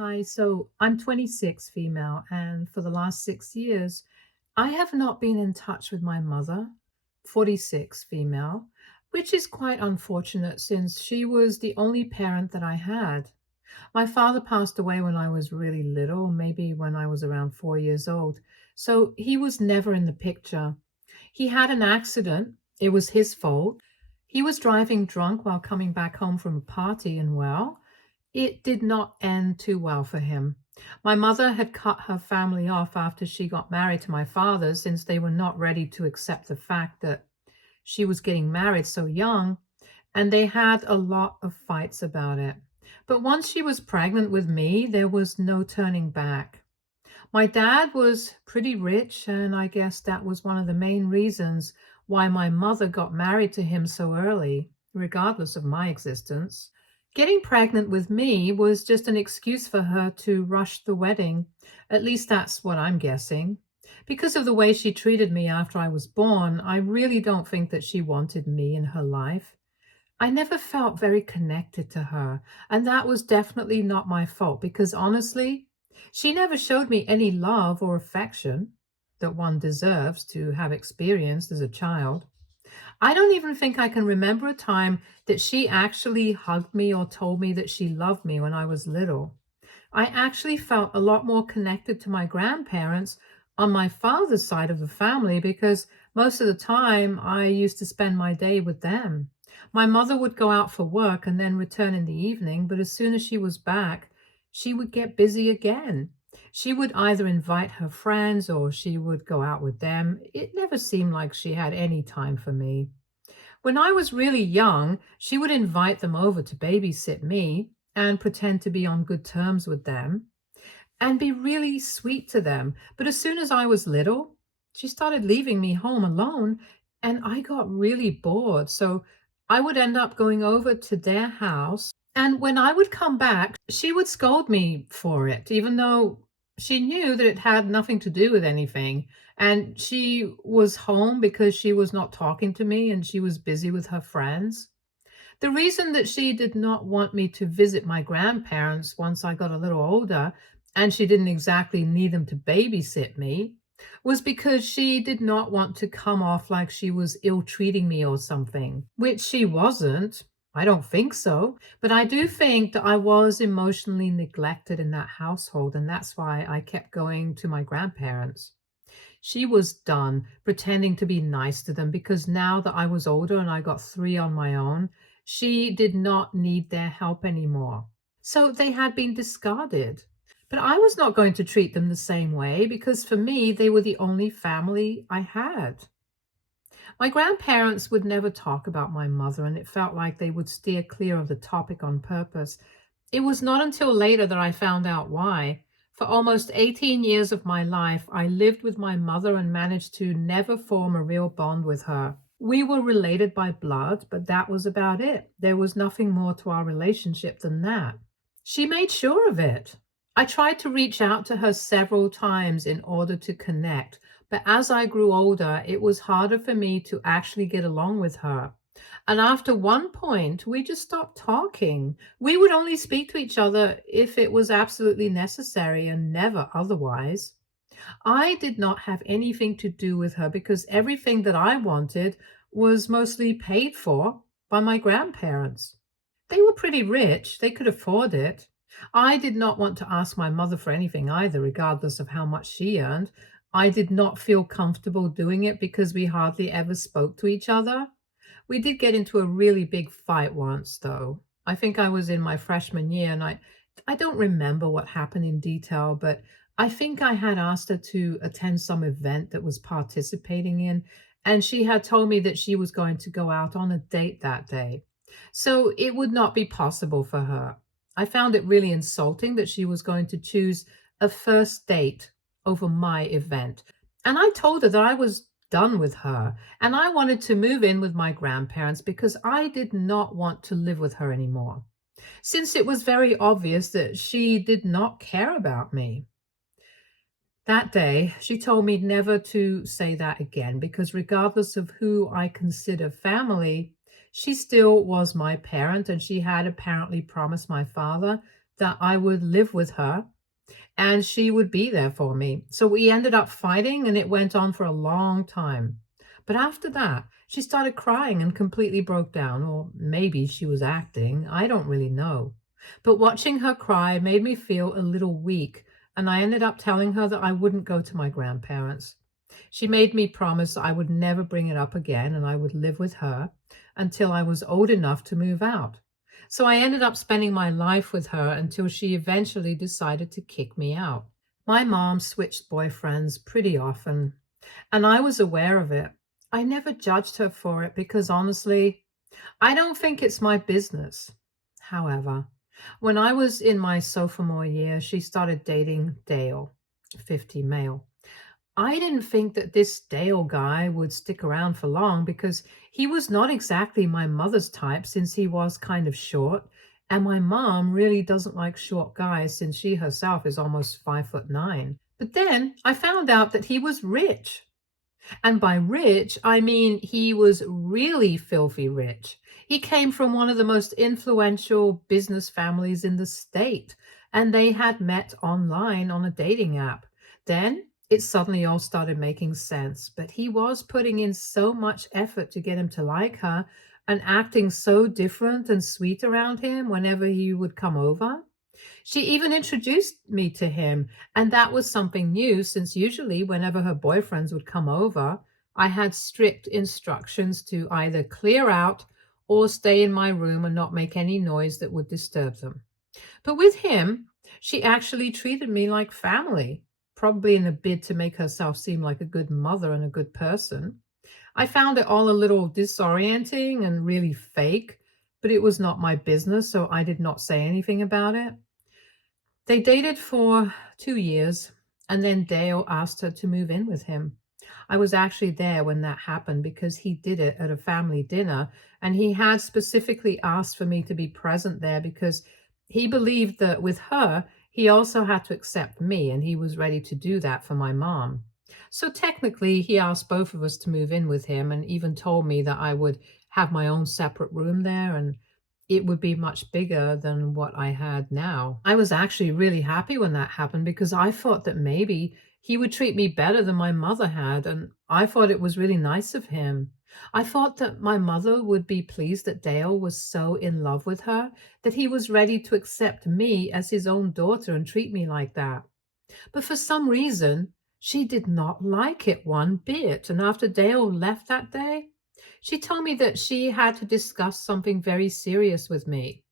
Hi, so I'm 26 female, and for the last 6 years, I have not been in touch with my mother, 46 female, which is quite unfortunate since she was the only parent that I had. My father passed away when I was really little, maybe when I was around 4 years old, so he was never in the picture. He had an accident, it was his fault. He was driving drunk while coming back home from a party, and well, it did not end too well for him. My mother had cut her family off after she got married to my father since they were not ready to accept the fact that she was getting married so young, and they had a lot of fights about it. But once she was pregnant with me, there was no turning back. My dad was pretty rich, and I guess that was one of the main reasons why my mother got married to him so early, regardless of my existence. Getting pregnant with me was just an excuse for her to rush the wedding. At least that's what I'm guessing. Because of the way she treated me after I was born, I really don't think that she wanted me in her life. I never felt very connected to her, and that was definitely not my fault because honestly, she never showed me any love or affection that one deserves to have experienced as a child. I don't even think I can remember a time that she actually hugged me or told me that she loved me when I was little. I actually felt a lot more connected to my grandparents on my father's side of the family because most of the time I used to spend my day with them. My mother would go out for work and then return in the evening, but as soon as she was back, she would get busy again. She would either invite her friends or she would go out with them. It never seemed like she had any time for me. When I was really young, she would invite them over to babysit me and pretend to be on good terms with them and be really sweet to them. But as soon as I was little, she started leaving me home alone and I got really bored. So I would end up going over to their house. And when I would come back, she would scold me for it, even though she knew that it had nothing to do with anything. And she was home because she was not talking to me and she was busy with her friends. The reason that she did not want me to visit my grandparents once I got a little older, and she didn't exactly need them to babysit me, was because she did not want to come off like she was ill treating me or something, which she wasn't. I don't think so. But I do think that I was emotionally neglected in that household, and that's why I kept going to my grandparents. She was done pretending to be nice to them because now that I was older and I got three on my own, she did not need their help anymore. So they had been discarded. But I was not going to treat them the same way because for me, they were the only family I had. My grandparents would never talk about my mother, and it felt like they would steer clear of the topic on purpose. It was not until later that I found out why. For almost 18 years of my life, I lived with my mother and managed to never form a real bond with her. We were related by blood, but that was about it. There was nothing more to our relationship than that. She made sure of it. I tried to reach out to her several times in order to connect, but as I grew older, it was harder for me to actually get along with her. And after one point, we just stopped talking. We would only speak to each other if it was absolutely necessary and never otherwise. I did not have anything to do with her because everything that I wanted was mostly paid for by my grandparents. They were pretty rich, they could afford it. I did not want to ask my mother for anything either, regardless of how much she earned. I did not feel comfortable doing it because we hardly ever spoke to each other. We did get into a really big fight once, though. I think I was in my freshman year, and I don't remember what happened in detail, but I think I had asked her to attend some event that was participating in, and she had told me that she was going to go out on a date that day. So it would not be possible for her. I found it really insulting that she was going to choose a first date over my event. And I told her that I was done with her and I wanted to move in with my grandparents because I did not want to live with her anymore, since it was very obvious that she did not care about me. That day, she told me never to say that again because, regardless of who I consider family, she still was my parent and she had apparently promised my father that I would live with her and she would be there for me. So we ended up fighting and it went on for a long time. But after that, she started crying and completely broke down, or maybe she was acting. I don't really know. But watching her cry made me feel a little weak, and I ended up telling her that I wouldn't go to my grandparents. She made me promise I would never bring it up again and I would live with her until I was old enough to move out. So I ended up spending my life with her until she eventually decided to kick me out. My mom switched boyfriends pretty often, and I was aware of it. I never judged her for it because honestly, I don't think it's my business. However, when I was in my sophomore year, she started dating Dale, 50 male. I didn't think that this Dale guy would stick around for long because he was not exactly my mother's type since he was kind of short. And my mom really doesn't like short guys since she herself is almost 5'9". But then I found out that he was rich. And by rich, I mean he was really filthy rich. He came from one of the most influential business families in the state, and they had met online on a dating app. Then it suddenly all started making sense, but he was putting in so much effort to get him to like her and acting so different and sweet around him whenever he would come over. She even introduced me to him, and that was something new since usually whenever her boyfriends would come over, I had strict instructions to either clear out or stay in my room and not make any noise that would disturb them. But with him, she actually treated me like family, probably in a bid to make herself seem like a good mother and a good person. I found it all a little disorienting and really fake, but it was not my business, so I did not say anything about it. They dated for 2 years, and then Dale asked her to move in with him. I was actually there when that happened because he did it at a family dinner, and he had specifically asked for me to be present there because he believed that with her, he also had to accept me, and he was ready to do that for my mom. So technically, he asked both of us to move in with him and even told me that I would have my own separate room there and it would be much bigger than what I had now. I was actually really happy when that happened because I thought that maybe he would treat me better than my mother had, and I thought it was really nice of him. I thought that my mother would be pleased that Dale was so in love with her that he was ready to accept me as his own daughter and treat me like that. But for some reason, she did not like it one bit. And after Dale left that day, she told me that she had to discuss something very serious with me.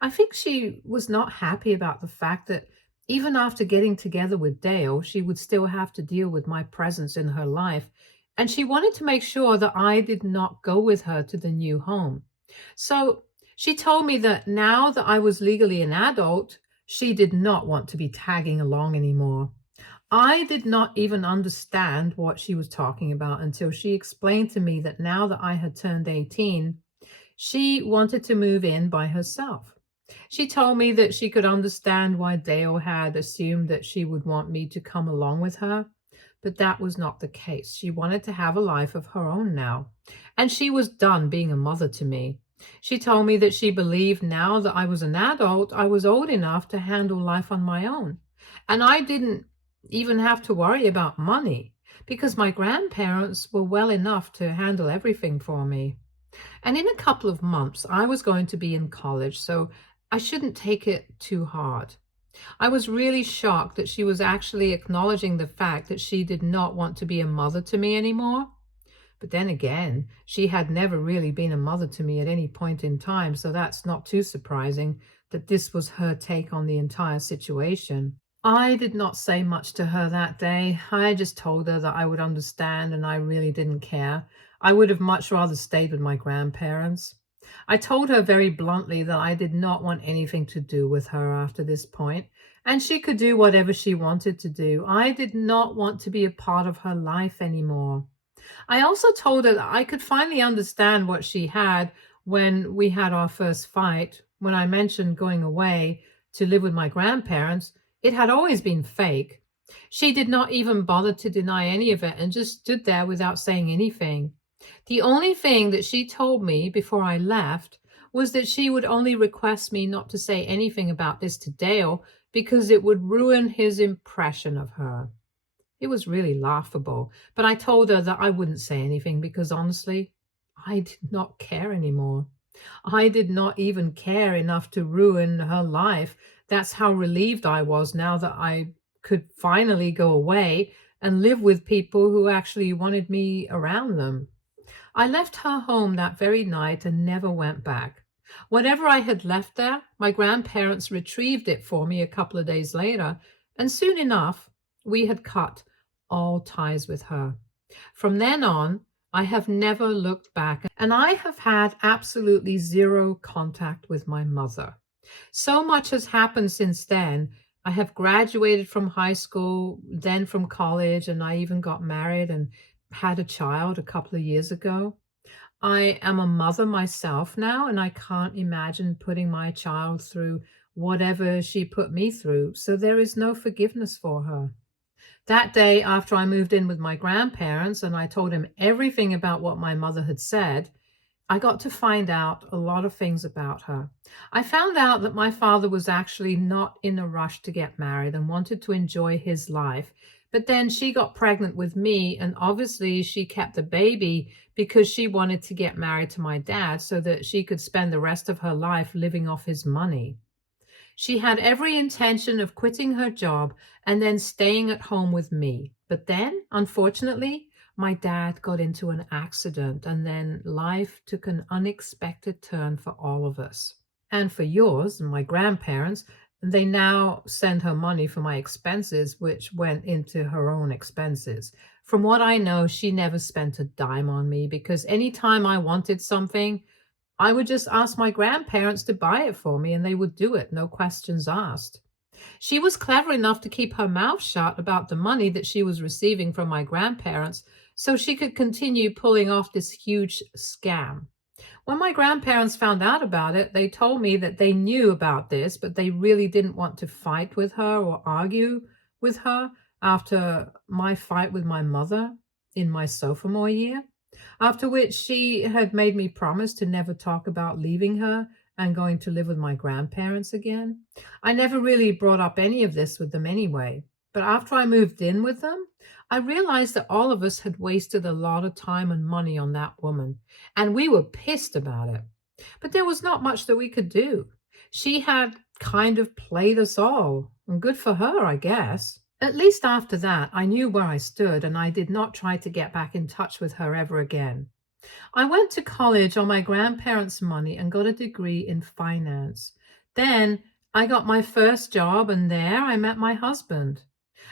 I think she was not happy about the fact that even after getting together with Dale, she would still have to deal with my presence in her life. And she wanted to make sure that I did not go with her to the new home. So she told me that now that I was legally an adult, she did not want to be tagging along anymore. I did not even understand what she was talking about until she explained to me that now that I had turned 18, she wanted to move in by herself. She told me that she could understand why Dale had assumed that she would want me to come along with her, but that was not the case. She wanted to have a life of her own now, and she was done being a mother to me. She told me that she believed now that I was an adult, I was old enough to handle life on my own. And I didn't even have to worry about money because my grandparents were well enough to handle everything for me. And in a couple of months, I was going to be in college, so I shouldn't take it too hard. I was really shocked that she was actually acknowledging the fact that she did not want to be a mother to me anymore. But then again, she had never really been a mother to me at any point in time, so that's not too surprising that this was her take on the entire situation. I did not say much to her that day. I just told her that I would understand and I really didn't care. I would have much rather stayed with my grandparents. I told her very bluntly that I did not want anything to do with her after this point, and she could do whatever she wanted to do. I did not want to be a part of her life anymore. I also told her that I could finally understand what she had when we had our first fight. When I mentioned going away to live with my grandparents, it had always been fake. She did not even bother to deny any of it and just stood there without saying anything. The only thing that she told me before I left was that she would only request me not to say anything about this to Dale because it would ruin his impression of her. It was really laughable, but I told her that I wouldn't say anything because honestly, I did not care anymore. I did not even care enough to ruin her life. That's how relieved I was now that I could finally go away and live with people who actually wanted me around them. I left her home that very night and never went back. Whatever I had left there, my grandparents retrieved it for me a couple of days later, and soon enough, we had cut all ties with her. From then on, I have never looked back, and I have had absolutely zero contact with my mother. So much has happened since then. I have graduated from high school, then from college, and I even got married and had a child a couple of years ago. I am a mother myself now, and I can't imagine putting my child through whatever she put me through. So there is no forgiveness for her. That day, after I moved in with my grandparents and I told him everything about what my mother had said, I got to find out a lot of things about her. I found out that my father was actually not in a rush to get married and wanted to enjoy his life. But then she got pregnant with me, and obviously she kept the baby because she wanted to get married to my dad so that she could spend the rest of her life living off his money. She had every intention of quitting her job and then staying at home with me. But then, unfortunately, my dad got into an accident, and then life took an unexpected turn for all of us. And for yours, my grandparents, they now send her money for my expenses, which went into her own expenses. From what I know, she never spent a dime on me because anytime I wanted something, I would just ask my grandparents to buy it for me and they would do it, no questions asked. She was clever enough to keep her mouth shut about the money that she was receiving from my grandparents so she could continue pulling off this huge scam. When my grandparents found out about it, they told me that they knew about this, but they really didn't want to fight with her or argue with her after my fight with my mother in my sophomore year. After which she had made me promise to never talk about leaving her and going to live with my grandparents again. I never really brought up any of this with them anyway. But after I moved in with them, I realized that all of us had wasted a lot of time and money on that woman, and we were pissed about it. But there was not much that we could do. She had kind of played us all, and good for her, I guess. At least after that, I knew where I stood, and I did not try to get back in touch with her ever again. I went to college on my grandparents' money and got a degree in finance. Then I got my first job, and there I met my husband.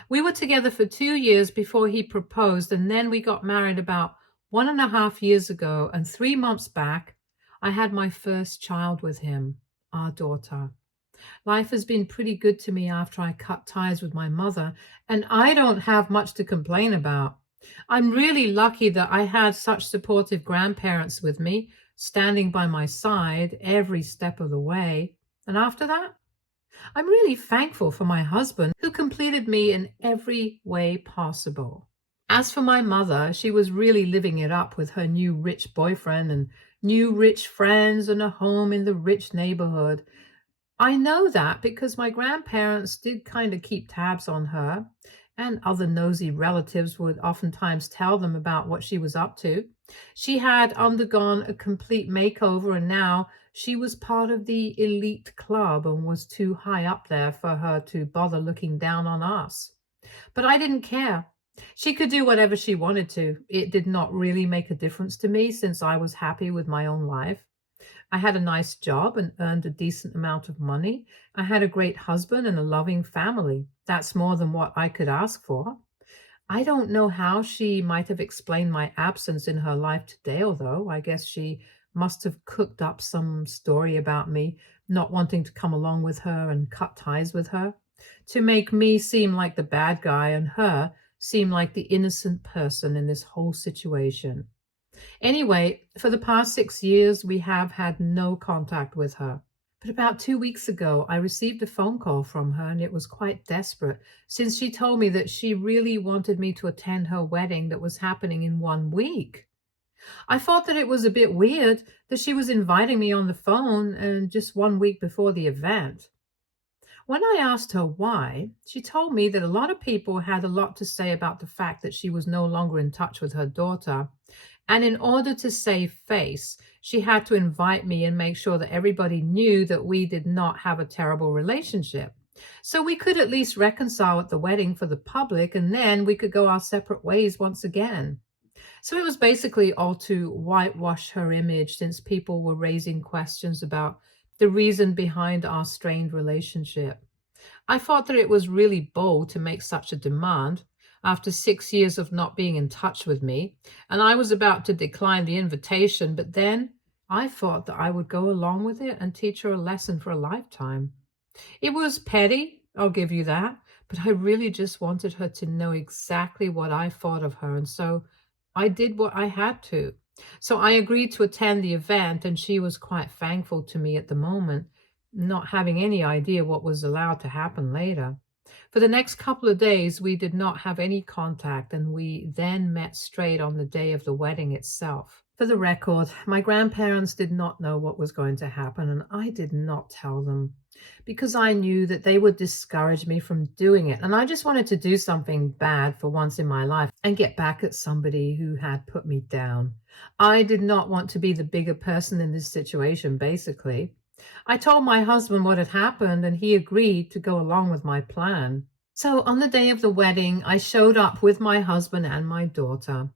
We were together for 2 years before he proposed, and then we got married about 1.5 years ago. And 3 months back, I had my first child with him, our daughter. Life has been pretty good to me after I cut ties with my mother, and I don't have much to complain about. I'm really lucky that I had such supportive grandparents with me, standing by my side every step of the way. And after that, I'm really thankful for my husband who completed me in every way possible. As for my mother, she was really living it up with her new rich boyfriend and new rich friends and a home in the rich neighborhood. I know that because my grandparents did kind of keep tabs on her, and other nosy relatives would oftentimes tell them about what she was up to. She had undergone a complete makeover, and now she was part of the elite club and was too high up there for her to bother looking down on us. But I didn't care. She could do whatever she wanted to. It did not really make a difference to me since I was happy with my own life. I had a nice job and earned a decent amount of money. I had a great husband and a loving family. That's more than what I could ask for. I don't know how she might have explained my absence in her life to Dale, though. I guess she must have cooked up some story about me not wanting to come along with her and cut ties with her to make me seem like the bad guy and her seem like the innocent person in this whole situation. Anyway, for the past 6 years, we have had no contact with her. But about 2 weeks ago, I received a phone call from her, and it was quite desperate, since she told me that she really wanted me to attend her wedding that was happening in 1 week. I thought that it was a bit weird that she was inviting me on the phone and just 1 week before the event. When I asked her why, she told me that a lot of people had a lot to say about the fact that she was no longer in touch with her daughter. And in order to save face, she had to invite me and make sure that everybody knew that we did not have a terrible relationship. So we could at least reconcile at the wedding for the public, and then we could go our separate ways once again. So it was basically all to whitewash her image since people were raising questions about the reason behind our strained relationship. I thought that it was really bold to make such a demand after 6 years of not being in touch with me, and I was about to decline the invitation, but then I thought that I would go along with it and teach her a lesson for a lifetime. It was petty, I'll give you that, but I really just wanted her to know exactly what I thought of her, and so I did what I had to. So I agreed to attend the event, and she was quite thankful to me at the moment, not having any idea what was allowed to happen later. For the next couple of days, we did not have any contact, and we then met straight on the day of the wedding itself. For the record, my grandparents did not know what was going to happen, and I did not tell them because I knew that they would discourage me from doing it. And I just wanted to do something bad for once in my life and get back at somebody who had put me down. I did not want to be the bigger person in this situation, basically. I told my husband what had happened, and he agreed to go along with my plan. So on the day of the wedding, I showed up with my husband and my daughter.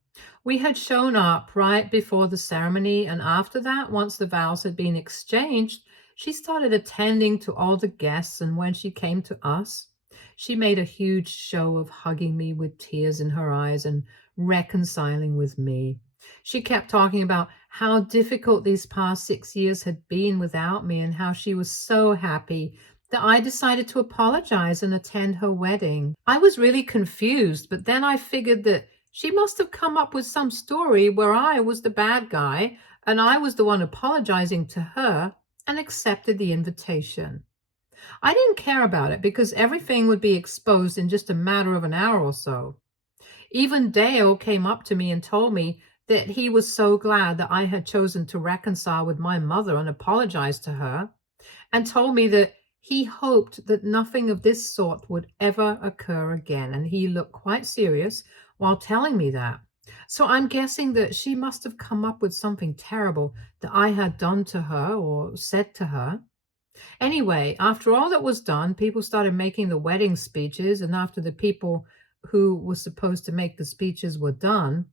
We had shown up right before the ceremony, and after that, once the vows had been exchanged, she started attending to all the guests. And when she came to us, she made a huge show of hugging me with tears in her eyes and reconciling with me. She kept talking about how difficult these past 6 years had been without me and how she was so happy that I decided to apologize and attend her wedding. I was really confused, but then I figured that she must have come up with some story where I was the bad guy and I was the one apologizing to her and accepted the invitation. I didn't care about it because everything would be exposed in just a matter of an hour or so. Even Dale came up to me and told me that he was so glad that I had chosen to reconcile with my mother and apologize to her, and told me that he hoped that nothing of this sort would ever occur again. And he looked quite serious while telling me that. So I'm guessing that she must have come up with something terrible that I had done to her or said to her. Anyway, after all that was done, people started making the wedding speeches. And after the people who were supposed to make the speeches were done,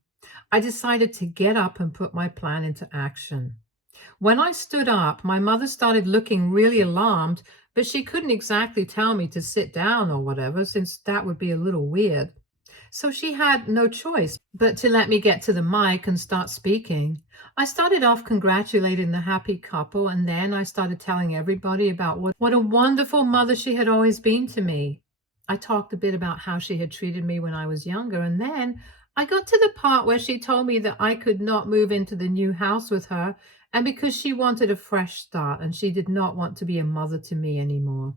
I decided to get up and put my plan into action. When I stood up, my mother started looking really alarmed, but she couldn't exactly tell me to sit down or whatever, since that would be a little weird. So she had no choice but to let me get to the mic and start speaking. I started off congratulating the happy couple, and then I started telling everybody about what a wonderful mother she had always been to me. I talked a bit about how she had treated me when I was younger, and then I got to the part where she told me that I could not move into the new house with her, and because she wanted a fresh start and she did not want to be a mother to me anymore.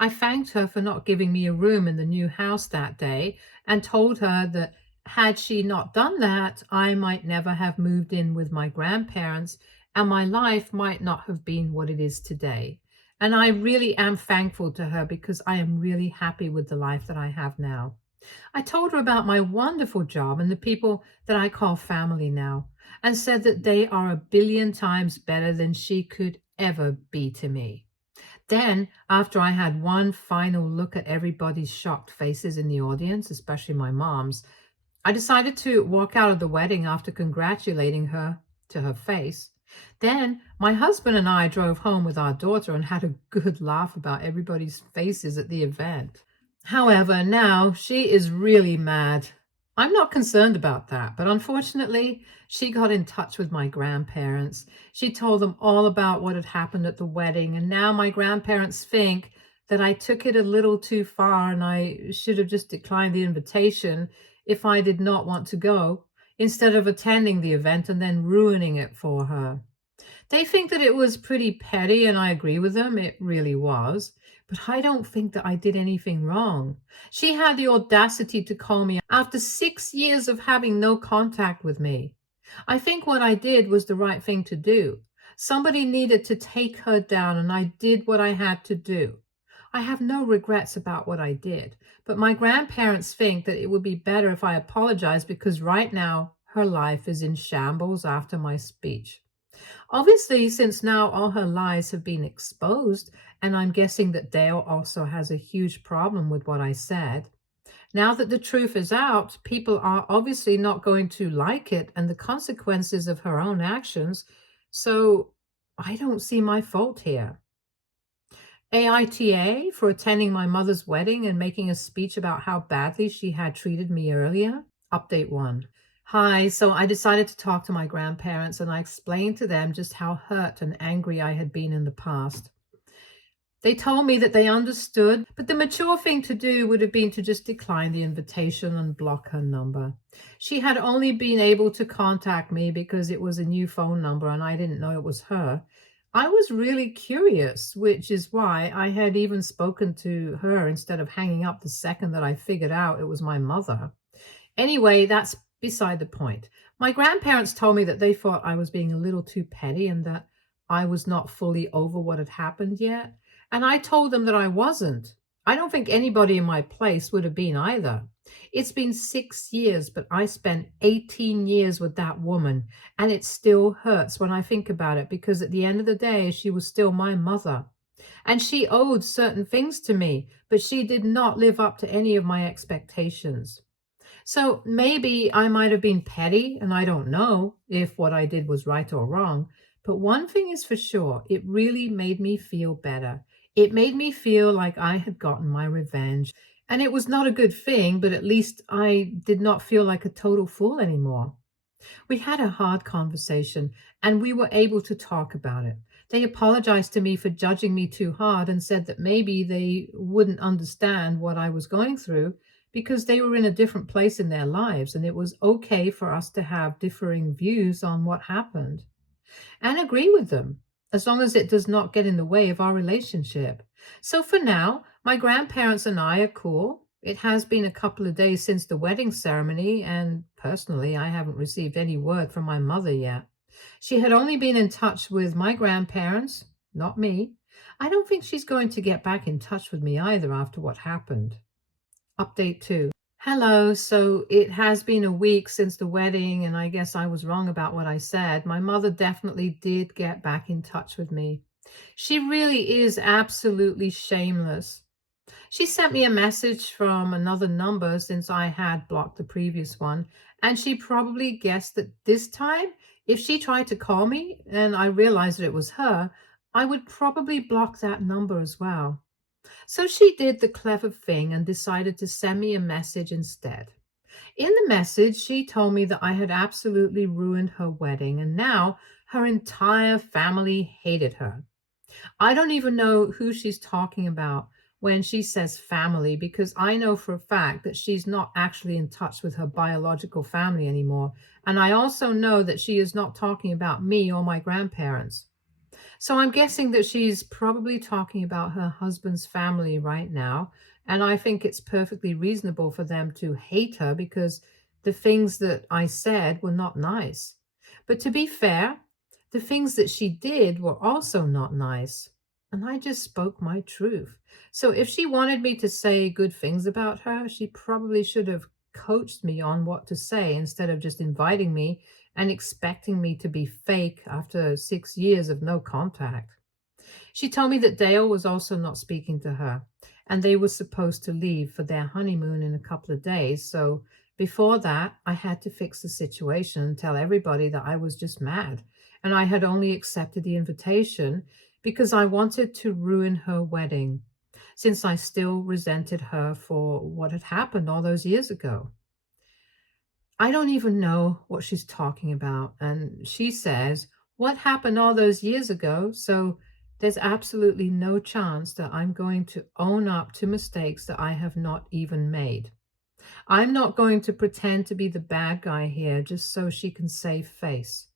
I thanked her for not giving me a room in the new house that day and told her that had she not done that, I might never have moved in with my grandparents and my life might not have been what it is today. And I really am thankful to her because I am really happy with the life that I have now. I told her about my wonderful job and the people that I call family now, and said that they are a billion times better than she could ever be to me. Then, after I had one final look at everybody's shocked faces in the audience, especially my mom's, I decided to walk out of the wedding after congratulating her to her face. Then my husband and I drove home with our daughter and had a good laugh about everybody's faces at the event. However, now she is really mad. I'm not concerned about that, but unfortunately, she got in touch with my grandparents. She told them all about what had happened at the wedding, and now my grandparents think that I took it a little too far and I should have just declined the invitation if I did not want to go, instead of attending the event and then ruining it for her. They think that it was pretty petty, and I agree with them. It really was. But I don't think that I did anything wrong. She had the audacity to call me after 6 years of having no contact with me. I think what I did was the right thing to do. Somebody needed to take her down, and I did what I had to do. I have no regrets about what I did, but my grandparents think that it would be better if I apologized because right now her life is in shambles after my speech. Obviously, since now all her lies have been exposed, and I'm guessing that Dale also has a huge problem with what I said. Now that the truth is out, people are obviously not going to like it and the consequences of her own actions. So I don't see my fault here. AITA for attending my mother's wedding and making a speech about how badly she had treated me earlier. Update 1. Hi, so I decided to talk to my grandparents and I explained to them just how hurt and angry I had been in the past. They told me that they understood, but the mature thing to do would have been to just decline the invitation and block her number. She had only been able to contact me because it was a new phone number and I didn't know it was her. I was really curious, which is why I had even spoken to her instead of hanging up the second that I figured out it was my mother. Anyway, that's beside the point. My grandparents told me that they thought I was being a little too petty and that I was not fully over what had happened yet. And I told them that I wasn't. I don't think anybody in my place would have been either. It's been 6 years, but I spent 18 years with that woman, and it still hurts when I think about it because at the end of the day, she was still my mother. And she owed certain things to me, but she did not live up to any of my expectations. So maybe I might have been petty, and I don't know if what I did was right or wrong. But one thing is for sure, it really made me feel better. It made me feel like I had gotten my revenge. And it was not a good thing, but at least I did not feel like a total fool anymore. We had a hard conversation and we were able to talk about it. They apologized to me for judging me too hard and said that maybe they wouldn't understand what I was going through because they were in a different place in their lives and it was okay for us to have differing views on what happened and agree with them as long as it does not get in the way of our relationship. So for now, my grandparents and I are cool. It has been a couple of days since the wedding ceremony, and personally, I haven't received any word from my mother yet. She had only been in touch with my grandparents, not me. I don't think she's going to get back in touch with me either after what happened. Update 2. Hello. So it has been a week since the wedding, and I guess I was wrong about what I said. My mother definitely did get back in touch with me. She really is absolutely shameless. She sent me a message from another number since I had blocked the previous one, and she probably guessed that this time, if she tried to call me and I realized that it was her, I would probably block that number as well. So she did the clever thing and decided to send me a message instead. In the message, she told me that I had absolutely ruined her wedding and now her entire family hated her. I don't even know who she's talking about when she says family because I know for a fact that she's not actually in touch with her biological family anymore. And I also know that she is not talking about me or my grandparents. So I'm guessing that she's probably talking about her husband's family right now. And I think it's perfectly reasonable for them to hate her because the things that I said were not nice. But to be fair, the things that she did were also not nice. And I just spoke my truth. So if she wanted me to say good things about her, she probably should have coached me on what to say instead of just inviting me and expecting me to be fake after 6 years of no contact. She told me that Dale was also not speaking to her, and they were supposed to leave for their honeymoon in a couple of days. So before that, I had to fix the situation and tell everybody that I was just mad, and I had only accepted the invitation because I wanted to ruin her wedding, since I still resented her for what had happened all those years ago. I don't even know what she's talking about. And she says, what happened all those years ago? So there's absolutely no chance that I'm going to own up to mistakes that I have not even made. I'm not going to pretend to be the bad guy here just so she can save face.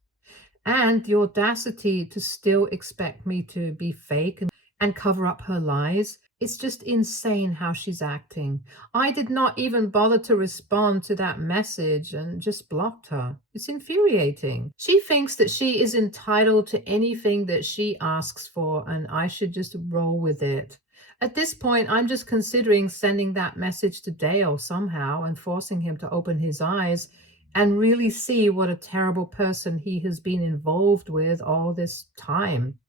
And the audacity to still expect me to be fake and cover up her lies It's just insane how she's acting. I did not even bother to respond to that message and just blocked her. It's infuriating. She thinks that she is entitled to anything that she asks for, and I should just roll with it. At this point, I'm just considering sending that message to Dale somehow and forcing him to open his eyes and really see what a terrible person he has been involved with all this time.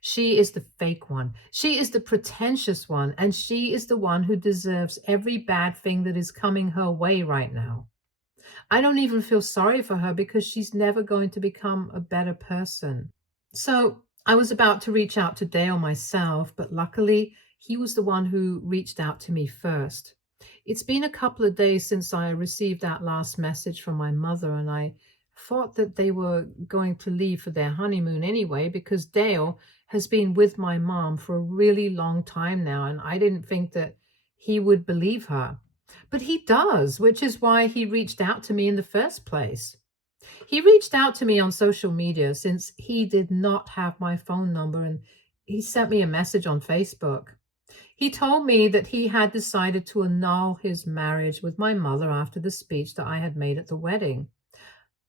She is the fake one. She is the pretentious one, and she is the one who deserves every bad thing that is coming her way right now. I don't even feel sorry for her because she's never going to become a better person. So I was about to reach out to Dale myself, but luckily he was the one who reached out to me first. It's been a couple of days since I received that last message from my mother, and I thought that they were going to leave for their honeymoon anyway because Dale has been with my mom for a really long time now, and I didn't think that he would believe her. But he does, which is why he reached out to me in the first place. He reached out to me on social media since he did not have my phone number, and he sent me a message on Facebook. He told me that he had decided to annul his marriage with my mother after the speech that I had made at the wedding.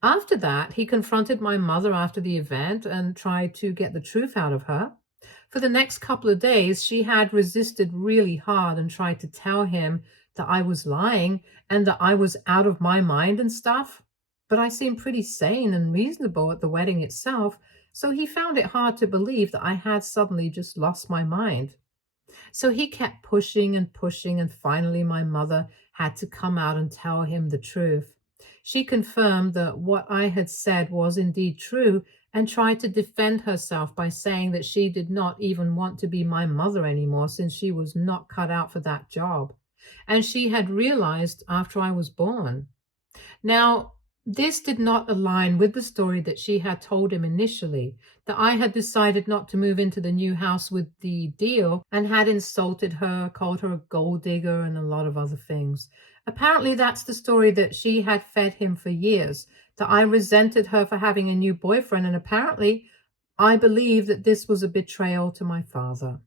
After that, he confronted my mother after the event and tried to get the truth out of her. For the next couple of days, she had resisted really hard and tried to tell him that I was lying and that I was out of my mind and stuff. But I seemed pretty sane and reasonable at the wedding itself, so he found it hard to believe that I had suddenly just lost my mind. So he kept pushing and pushing, and finally, my mother had to come out and tell him the truth. She confirmed that what I had said was indeed true and tried to defend herself by saying that she did not even want to be my mother anymore since she was not cut out for that job. And she had realized after I was born. Now, this did not align with the story that she had told him initially, that I had decided not to move into the new house with the deal and had insulted her, called her a gold digger, and a lot of other things. Apparently, that's the story that she had fed him for years, that I resented her for having a new boyfriend, and apparently, I believe that this was a betrayal to my father.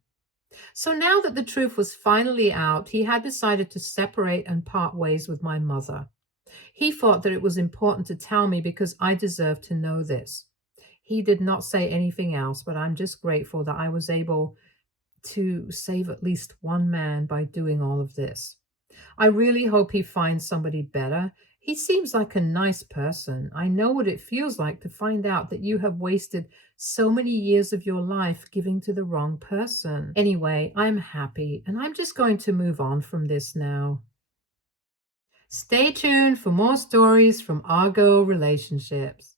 So now that the truth was finally out, he had decided to separate and part ways with my mother. He thought that it was important to tell me because I deserved to know this. He did not say anything else, but I'm just grateful that I was able to save at least one man by doing all of this. I really hope he finds somebody better. He seems like a nice person. I know what it feels like to find out that you have wasted so many years of your life giving to the wrong person. Anyway, I'm happy, and I'm just going to move on from this now. Stay tuned for more stories from Argo Relationships.